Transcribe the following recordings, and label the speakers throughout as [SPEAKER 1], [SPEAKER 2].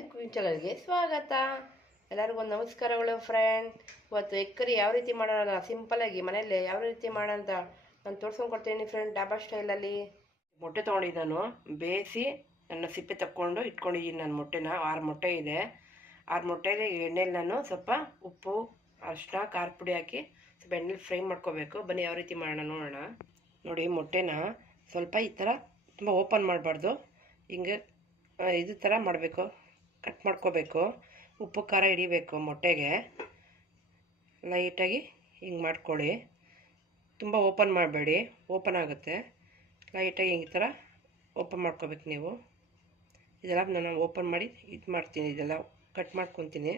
[SPEAKER 1] ಸುದ್ದಿ ಚಾನಲ್ಗೆ ಸ್ವಾಗತ. ಎಲ್ಲರಿಗೂ ನಮಸ್ಕಾರಗಳು ಫ್ರೆಂಡ್ ಇವತ್ತು ಎಕ್ಕರಿ ಯಾವ ರೀತಿ ಮಾಡೋಣ? ಸಿಂಪಲಾಗಿ ಮನೆಯಲ್ಲೇ ಯಾವ ರೀತಿ ಮಾಡೋಣ ಅಂತ ನಾನು ತೋರ್ಸ್ಕೊಂಡು ಕೊಡ್ತೀನಿ ಫ್ರೆಂಡ್ ಡಾಬಾ ಸ್ಟೈಲಲ್ಲಿ ಮೊಟ್ಟೆ ತೊಗೊಂಡಿದ್ದು ನಾನು. ಬೇಯಿಸಿ ನನ್ನ ಸಿಪ್ಪೆ ತಕ್ಕೊಂಡು ಇಟ್ಕೊಂಡಿದ್ದೀನಿ ನಾನು ಮೊಟ್ಟೆನ. ಆರು ಮೊಟ್ಟೆ ಇದೆ. ಆರು ಮೊಟ್ಟೆಯಲ್ಲಿ ಎಣ್ಣೆಲಿ ನಾನು ಸ್ವಲ್ಪ ಉಪ್ಪು ಅರಿಶಿನ ಖಾರ ಪುಡಿ ಹಾಕಿ ಸ್ವಲ್ಪ ಎಣ್ಣೆಲಿ ಫ್ರೈ ಮಾಡ್ಕೋಬೇಕು. ಬನ್ನಿ ಯಾವ ರೀತಿ ಮಾಡೋಣ ನೋಡೋಣ. ನೋಡಿ ಮೊಟ್ಟೆನ ಸ್ವಲ್ಪ ಈ ಥರ ತುಂಬ ಓಪನ್ ಮಾಡಬಾರ್ದು. ಹಿಂಗೆ ಇದು ಥರ ಮಾಡಬೇಕು. ಕಟ್ ಮಾಡ್ಕೋಬೇಕು. ಉಪ್ಪು, ಖಾರ ಹಿಡಿಬೇಕು ಮೊಟ್ಟೆಗೆ. ಲೈಟಾಗಿ ಹಿಂಗೆ ಮಾಡ್ಕೊಳ್ಳಿ. ತುಂಬ ಓಪನ್ ಮಾಡಬೇಡಿ. ಓಪನ್ ಆಗುತ್ತೆ. ಲೈಟಾಗಿ ಈ ಥರ ಓಪನ್ ಮಾಡ್ಕೋಬೇಕು ನೀವು. ಇದೆಲ್ಲ ನಾನು ಓಪನ್ ಮಾಡಿ ಇದು ಮಾಡ್ತೀನಿ. ಇದೆಲ್ಲ ಕಟ್ ಮಾಡ್ಕೊತೀನಿ.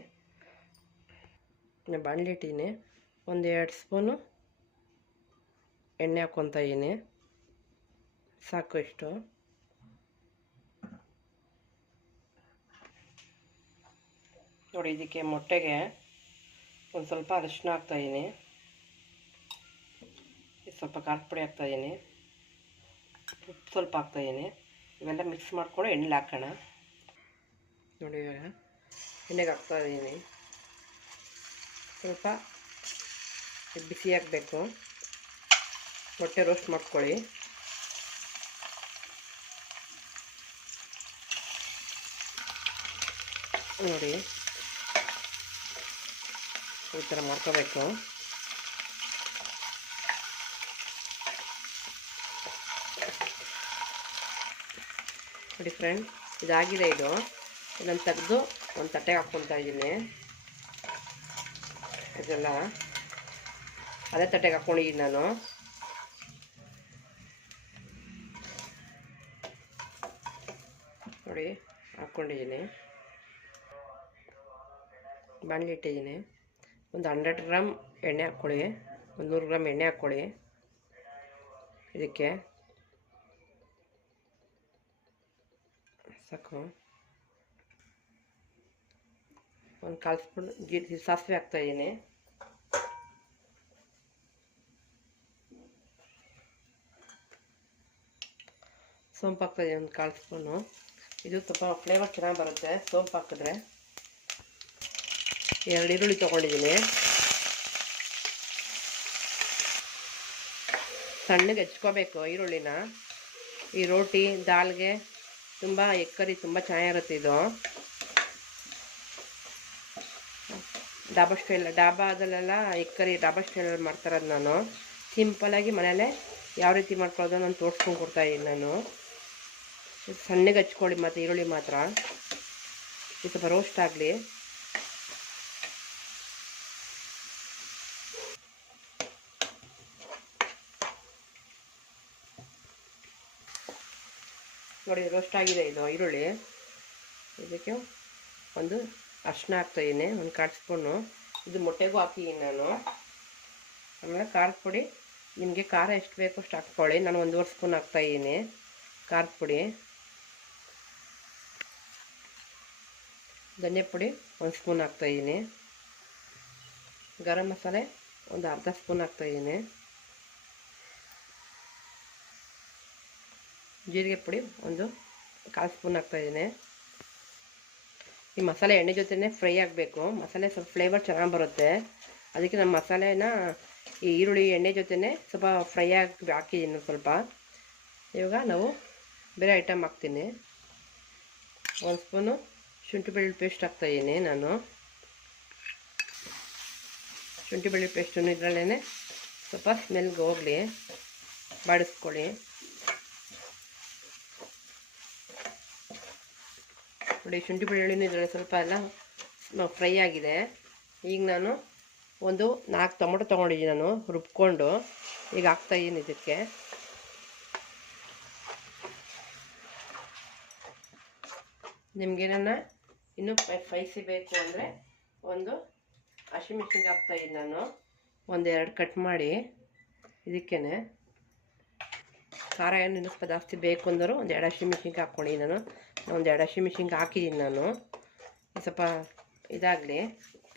[SPEAKER 1] ಬಾಣಲಿ ಇಟ್ಟೀನಿ ಒಂದು ಎರಡು ಸ್ಪೂನು ಎಣ್ಣೆ ಹಾಕ್ಕೊತಾ ಇದ್ದೀನಿ. ಸಾಕು ಇಷ್ಟು. ನೋಡಿ, ಇದಕ್ಕೆ ಮೊಟ್ಟೆಗೆ ಒಂದು ಸ್ವಲ್ಪ ಅರಿಶಿನ ಹಾಕ್ತಾಯಿದ್ದೀನಿ ಸ್ವಲ್ಪ ಖಾರ ಪುಡಿ ಹಾಕ್ತಾಯಿದ್ದೀನಿ ಉಪ್ಪು ಸ್ವಲ್ಪ ಹಾಕ್ತಾಯಿದ್ದೀನಿ ಇವೆಲ್ಲ ಮಿಕ್ಸ್ ಮಾಡಿಕೊಂಡು ಎಣ್ಣೆಲಿ ಹಾಕೋಣ. ನೋಡಿ, ಎಣ್ಣೆಗೆ ಹಾಕ್ತಾಯಿದ್ದೀನಿ ಸ್ವಲ್ಪ ಬಿಸಿ ಹಾಕಬೇಕು. ಮೊಟ್ಟೆ ರೋಸ್ಟ್ ಮಾಡ್ಕೊಳ್ಳಿ. ನೋಡಿ. ಈ ಥರ ಮಾಡ್ಕೋಬೇಕು. ನೋಡಿ ಫ್ರೆಂಡ್ ಇದಾಗಿದೆ ಇದು. ಇದನ್ನು ತೆಗೆದು ಒಂದು ತಟ್ಟೆಗೆ ಹಾಕ್ಕೊತಾ ಇದ್ದೀನಿ. ಇದೆಲ್ಲ ಅದೇ ತಟ್ಟೆಗೆ ಹಾಕ್ಕೊಂಡಿದ್ದೀನಿ ನಾನು. ನೋಡಿ, ಹಾಕ್ಕೊಂಡಿದ್ದೀನಿ. ಬಾಣಲಿ ಒಂದು ಹಂಡ್ರೆಡ್ ಗ್ರಾಮ್ ಎಣ್ಣೆ ಹಾಕ್ಕೊಳ್ಳಿ. ಒಂದು ನೂರು ಗ್ರಾಮ್ ಎಣ್ಣೆ ಹಾಕ್ಕೊಳ್ಳಿ. ಇದಕ್ಕೆ ಸಾಕು. ಒಂದು ಕಾಲು ಸ್ಪೂನ್ ಜೀರಿಗೆ ಸಾಸಿವೆ ಹಾಕ್ತಾಯಿದ್ದೀನಿ ಸೋಂಪು ಹಾಕ್ತಾಯಿದ್ದೀನಿ ಒಂದು ಕಾಲು ಸ್ಪೂನು. ಇದು ಸ್ವಲ್ಪ ಫ್ಲೇವರ್ ಚೆನ್ನಾಗಿ ಬರುತ್ತೆ. ಸೋಂಪು ಹಾಕಿದ್ರೆ ಎರಡು ಈರುಳ್ಳಿ ತೊಗೊಂಡಿದ್ದೀನಿ. ಸಣ್ಣಗೆ ಹೆಚ್ಕೋಬೇಕು ಈರುಳ್ಳಿನ. ಈ ರೋಟಿ, ದಾಲ್ಗೆ ತುಂಬ ಎಕ್ಕರಿ, ತುಂಬ ಚೆನ್ನಾಗಿರುತ್ತೆ ಇದು. ಡಾಬಾ ಸ್ಟೈಲ್, ಡಾಬಾದಲ್ಲೆಲ್ಲ ಎಕ್ಕರಿ, ಡಾಬಾ ಸ್ಟೈಲಲ್ಲಿ ಮಾಡ್ತಾರದು ನಾನು. ಸಿಂಪಲಾಗಿ ಮನೇಲೆ ಯಾವ ರೀತಿ ಮಾಡ್ಕೊಳ್ಳೋದು ನಾನು ತೋರಿಸ್ಕೊಂಡು ಕೊಡ್ತಾಯಿದ್ದೀನಿ ನಾನು. ಸಣ್ಣಗೆ ಹಚ್ಕೊಳ್ಳಿ ಮತ್ತು ಈರುಳ್ಳಿ ಮಾತ್ರ. ಇದು ರೋಸ್ಟ್ ಆಗಲಿ. ನೋಡಿ ರೋಸ್ಟ್ ಆಗಿದೆ ಇದು ಈರುಳ್ಳಿ. ಇದಕ್ಕೆ ಒಂದು ಅರ್ಶಿನ ಹಾಕ್ತಾಯಿದ್ದೀನಿ ಒಂದು ಕಾಲು ಸ್ಪೂನು. ಇದು ಮೊಟ್ಟೆಗೂ ಹಾಕಿದ್ದೀನಿ ನಾನು. ಆಮೇಲೆ ಖಾರದ ಪುಡಿ. ನಿಮಗೆ ಖಾರ ಎಷ್ಟು ಬೇಕೋ ಅಷ್ಟು ಹಾಕ್ಕೊಳ್ಳಿ. ನಾನು ಒಂದೂವರೆ ಸ್ಪೂನ್ ಹಾಕ್ತಾಯಿದ್ದೀನಿ ಖಾರದ ಪುಡಿ. ಧನಿಯಾ ಪುಡಿ, ಒಂದು ಸ್ಪೂನ್ ಹಾಕ್ತಾಯಿದ್ದೀನಿ ಗರಂ ಮಸಾಲೆ, ಒಂದು ಅರ್ಧ ಸ್ಪೂನ್ ಹಾಕ್ತಾಯಿದ್ದೀನಿ ಜೀರಿಗೆ ಪುಡಿ ಒಂದು ಕಾಲು ಸ್ಪೂನ್ ಹಾಕ್ತಾಯಿದ್ದೀನಿ ಈ ಮಸಾಲೆ ಎಣ್ಣೆ ಜೊತೆನೇ ಫ್ರೈ ಆಗಬೇಕು. ಮಸಾಲೆ ಸ್ವಲ್ಪ ಫ್ಲೇವರ್ ಚೆನ್ನಾಗಿ ಬರುತ್ತೆ. ಅದಕ್ಕೆ ನಮ್ಮ ಮಸಾಲೆನ ಈ ಈರುಳ್ಳಿ ಎಣ್ಣೆ ಜೊತೆನೇ ಸ್ವಲ್ಪ ಫ್ರೈ ಆಗಿ ಹಾಕಿದ್ದೀನಿ ಸ್ವಲ್ಪ. ಇವಾಗ ನಾವು ಬೇರೆ ಐಟಮ್ ಹಾಕ್ತೀನಿ. ಒಂದು ಸ್ಪೂನು ಶುಂಠಿ ಬೆಳ್ಳುಳ್ಳಿ ಪೇಸ್ಟ್ ಹಾಕ್ತಾಯಿದ್ದೀನಿ ನಾನು. ಶುಂಠಿ ಬೆಳ್ಳುಳ್ಳಿ ಪೇಸ್ಟನ್ನು ಇದರಲ್ಲೇ ಸ್ವಲ್ಪ ಸ್ಮೆಲ್ಗೆ ಹೋಗಲಿ. ಬಾಡಿಸ್ಕೊಳ್ಳಿ. ನೋಡಿ ಶುಂಠಿ ಬೆಳ್ಳುಳ್ಳಿನೂ ಇದರಲ್ಲಿ ಸ್ವಲ್ಪ ಎಲ್ಲ ಫ್ರೈ ಆಗಿದೆ. ಈಗ ನಾನು ಒಂದು ನಾಲ್ಕು ಟೊಮೊಟೊ ತೊಗೊಂಡಿದ್ದೀನಿ ನಾನು, ರುಬ್ಕೊಂಡು. ಈಗ ಹಾಕ್ತಾಯಿದ್ದೀನಿ ಇದಕ್ಕೆ. ನಿಮಗೇನ ಇನ್ನೂ ಸ್ಪೈಸಿ ಬೇಕು ಅಂದರೆ ಒಂದು ಹಸಿಮೆಣ್ಸಿನ್ಕಾಯಿ ಹಾಕ್ತಾಯಿದ್ದೀನಿ ನಾನು. ಒಂದೆರಡು ಕಟ್ ಮಾಡಿ ಇದಕ್ಕೇ ಖಾರ ಏನು ಇನ್ನೂ ಜಾಸ್ತಿ ಬೇಕು ಅಂದರೂ ಒಂದು ಎರಡು ಹಸಿಮೆಣ್ಸಿನ್ಕಾಯಿ ಹಾಕ್ಕೊಂಡು ನಾನು. ಒಂದು ಎರಡು ಹಸಿಮೆಣ್ಸಿನ್ಕಾಯಿ ಹಾಕಿದ್ದೀನಿ ನಾನು. ಸ್ವಲ್ಪ ಇದಾಗಲಿ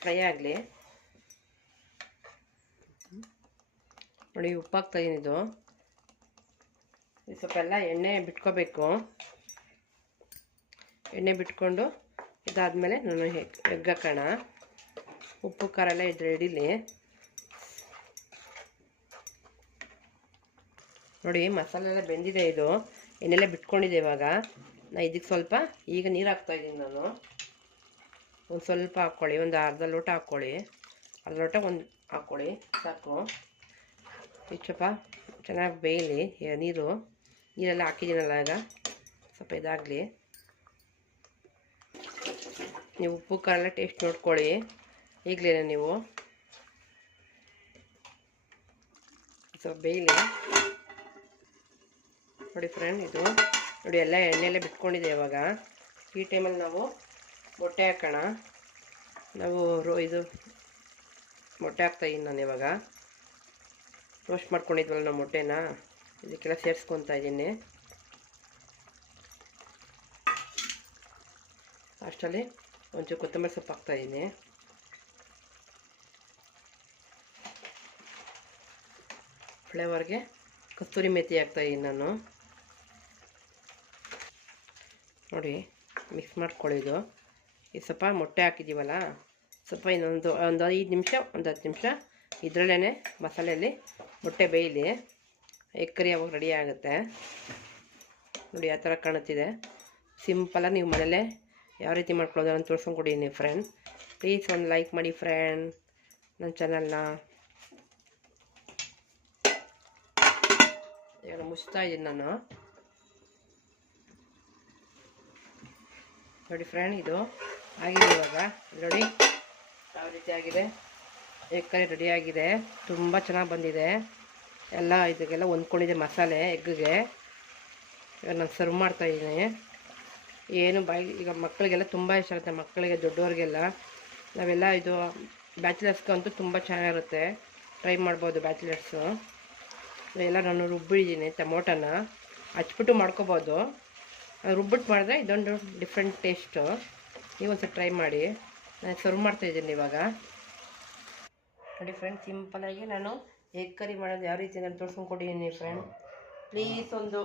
[SPEAKER 1] ಫ್ರೈ ಆಗಲಿ. ನೋಡಿ ಉಪ್ಪು ಹಾಕ್ತಾಯಿದ್ದೀನಿ ಇದು. ಸ್ವಲ್ಪ ಎಲ್ಲ ಎಣ್ಣೆ ಬಿಟ್ಕೋಬೇಕು. ಎಣ್ಣೆ ಬಿಟ್ಕೊಂಡು ಇದಾದಮೇಲೆ ನಾನು ಎಗ್ ಹಾಕೋಣ ಉಪ್ಪು, ಖಾರ ಎಲ್ಲ ಇದು ರೆಡಿಲಿ ನೋಡಿ, ಮಸಾಲೆ ಎಲ್ಲ ಬೆಂದಿದೆ ಇದು. ಎಣ್ಣೆಲ್ಲ ಬಿಟ್ಕೊಂಡಿದೆ ಇವಾಗ. ನಾ ಇದಕ್ಕೆ ಸ್ವಲ್ಪ, ಈಗ ನೀರು ಹಾಕ್ತಾಯಿದ್ದೀನಿ ನಾನು. ಒಂದು ಸ್ವಲ್ಪ ಹಾಕ್ಕೊಳ್ಳಿ, ಒಂದು ಅರ್ಧ ಲೋಟ ಹಾಕ್ಕೊಳ್ಳಿ. ಅರ್ಧ ಲೋಟ ಒಂದು ಹಾಕ್ಕೊಳ್ಳಿ, ಸಾಕು. ಹೆಚ್ಚಪ್ಪ ಚೆನ್ನಾಗಿ ಬೇಯಲಿ ನೀರು. ನೀರೆಲ್ಲ ಹಾಕಿದ್ದೀನಲ್ಲ ಈಗ, ಸ್ವಲ್ಪ ಇದಾಗಲಿ. ನೀವು ಉಪ್ಪು, ಖಾರ ಟೇಸ್ಟ್ ನೋಡ್ಕೊಳ್ಳಿ. ಈಗಲೇ ನೀವು. ಸ್ವಲ್ಪ ಬೇಯಲಿ. ನೋಡಿ ಫ್ರೆಂಡ್ ಇದು ನೋಡಿ, ಎಲ್ಲ ಎಣ್ಣೆಲ್ಲೇ ಬಿಟ್ಕೊಂಡಿದೆ ಇವಾಗ. ಈ ಟೈಮಲ್ಲಿ ನಾವು ಮೊಟ್ಟೆ ಹಾಕೋಣ. ನಾವು ರೋ, ಇದು ಮೊಟ್ಟೆ ಹಾಕ್ತಾಯಿದ್ದೀನಿ ನಾನು ಇವಾಗ. ರೋಸ್ಟ್ ಮಾಡ್ಕೊಂಡಿದ್ವಲ್ಲ ನಾವು ಮೊಟ್ಟೆನ. ಇದಕ್ಕೆಲ್ಲ ಸೇರಿಸ್ಕೊತಾ ಇದ್ದೀನಿ ಅಷ್ಟರಲ್ಲಿ ಒಂಚೂರು ಕೊತ್ತಂಬರಿ ಸೊಪ್ಪು ಹಾಕ್ತಾಯಿದ್ದೀನಿ ಫ್ಲೇವರ್ಗೆ ಕಸ್ತೂರಿ ಮೆಥಿ ಹಾಕ್ತಾಯಿದ್ದೀನಿ ನಾನು. ನೋಡಿ ಮಿಕ್ಸ್ ಮಾಡ್ಕೊಳ್ಳೋದು. ಈ ಸ್ವಲ್ಪ ಮೊಟ್ಟೆ ಹಾಕಿದ್ದೀವಲ್ಲ, ಸ್ವಲ್ಪ ಇನ್ನೊಂದು, ಒಂದು ಐದು ನಿಮಿಷ, ಒಂದು ಹತ್ತು ನಿಮಿಷ ಇದರಲ್ಲೇ ಮಸಾಲೆಯಲ್ಲಿ ಮೊಟ್ಟೆ ಬೇಯಲಿ. ಎಗ್ ಕರಿ ಅವಾಗ ರೆಡಿ ಆಗುತ್ತೆ. ನೋಡಿ, ಆ ಥರ ಕಾಣುತ್ತಿದೆ. ಸಿಂಪಲಾಗಿ ನೀವು ಮನೇಲೇ ಯಾವ ರೀತಿ ಮಾಡ್ಕೊಳ್ಳೋದು ಅಂತ ಕೊಡಿ ನೀವು ಫ್ರೆಂಡ್ ಪ್ಲೀಸ್ ಒಂದು ಲೈಕ್ ಮಾಡಿ ಫ್ರೆಂಡ್ ನನ್ನ ಚಾನಲ್ನ ಈಗ ಮುಚ್ತಾ ಇದ್ದೀನಿ ನಾನು. ನೋಡಿ ಫ್ರೆಂಡ್, ಇದು ಆಗಿದೆ ಇವಾಗ. ನೋಡಿ ಯಾವ ರೀತಿ ಆಗಿದೆ. ಎಗ್ ಕರಿ ರೆಡಿ ಆಗಿದೆ. ತುಂಬ ಚೆನ್ನಾಗಿ ಬಂದಿದೆ. ಎಲ್ಲ ಇದಕ್ಕೆಲ್ಲ ಹೊಂದ್ಕೊಂಡಿದೆ ಮಸಾಲೆ ಎಗ್ಗಿಗೆ. ಇವಾಗ ನಾನು ಸರ್ವ್ ಮಾಡ್ತಾ ಇದ್ದೀನಿ. ಏನು ಬಾಯಿ, ಈಗ ಮಕ್ಕಳಿಗೆಲ್ಲ ತುಂಬ ಇಷ್ಟ ಆಗುತ್ತೆ, ಮಕ್ಕಳಿಗೆ ದೊಡ್ಡವ್ರಿಗೆಲ್ಲ ನಾವೆಲ್ಲ ಇದು ಬ್ಯಾಚುಲರ್ಸ್ಗಂತೂ ತುಂಬ ಚೆನ್ನಾಗಿರುತ್ತೆ. ಟ್ರೈ ಮಾಡ್ಬೋದು ಬ್ಯಾಚುಲರ್ಸು. ಎಲ್ಲ ನಾನು ರುಬ್ಬಿದ್ದೀನಿ ಟೊಮೊಟೊನ. ಹಚ್ಬಿಟ್ಟು ಮಾಡ್ಕೊಬೋದು. ರುಬ್ಬಿಟ್ಟು ಮಾಡಿದ್ರೆ ಇದೊಂದು ಡಿಫ್ರೆಂಟ್ ಟೇಸ್ಟು ನೀವು ಒಂದ್ಸಲ ಟ್ರೈ ಮಾಡಿ. ನಾನು ಸರ್ವ್ ಮಾಡ್ತಾ ಇದ್ದೀನಿ ಇವಾಗ. ನೋಡಿ ಫ್ರೆಂಡ್ ಸಿಂಪಲಾಗಿ ನಾನು ಎಗ್ ಕರಿ ಮಾಡೋದು ಯಾವ ರೀತಿ ನಾನು ತೋರ್ಸ್ಕೊಂಡು ಕೊಟ್ಟಿದ್ದೀನಿ ಫ್ರೆಂಡ್ ಪ್ಲೀಸ್ ಒಂದು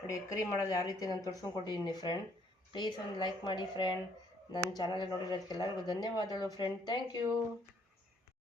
[SPEAKER 1] ನೋಡಿ ಎಗ್ ಕರಿ ಮಾಡೋದು ಯಾವ ರೀತಿ ನಾನು ತೋರ್ಸ್ಕೊಂಡು ಕೊಟ್ಟಿದ್ದೀನಿ ಫ್ರೆಂಡ್ ಪ್ಲೀಸ್ ಒಂದು ಲೈಕ್ ಮಾಡಿ ಫ್ರೆಂಡ್ ನನ್ನ ಚಾನಲ್ ನೋಡಿರೋದಕ್ಕೆಲ್ಲರಿಗೂ ಧನ್ಯವಾದಗಳು ಫ್ರೆಂಡ್ ಥ್ಯಾಂಕ್ ಯು